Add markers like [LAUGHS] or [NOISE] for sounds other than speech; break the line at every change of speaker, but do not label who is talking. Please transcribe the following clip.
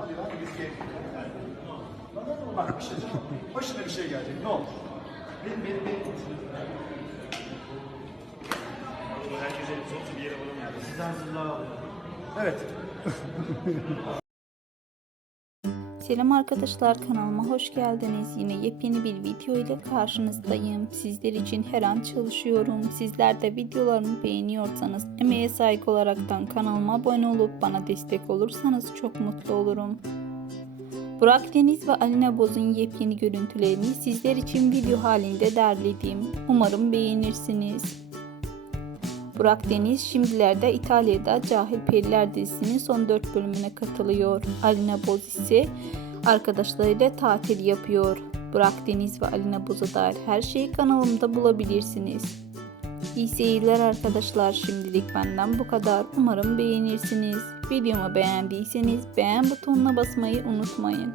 Hadi lan riske Bak bir şey. Başına bir şey gelecek. Ne olur? Benim benim benim.
Herkese elbise bir yere varamıyor.
Size hazırlığa Evet. [LAUGHS]
Selam arkadaşlar kanalıma hoş geldiniz. Yine yepyeni bir video ile karşınızdayım. Sizler için her an çalışıyorum. Sizler de videolarımı beğeniyorsanız emeğe saygı olaraktan kanalıma abone olup bana destek olursanız çok mutlu olurum. Burak Deniz ve Alina Boz'un yepyeni görüntülerini sizler için video halinde derledim. Umarım beğenirsiniz. Burak Deniz şimdilerde İtalya'da Cahil Periler dizisinin son 4 bölümüne katılıyor. Alina Boz ise arkadaşlarıyla tatil yapıyor. Burak Deniz ve Alina Boz'a dair her şeyi kanalımda bulabilirsiniz. İyi seyirler arkadaşlar. Şimdilik benden bu kadar. Umarım beğenirsiniz. Videomu beğendiyseniz beğen butonuna basmayı unutmayın.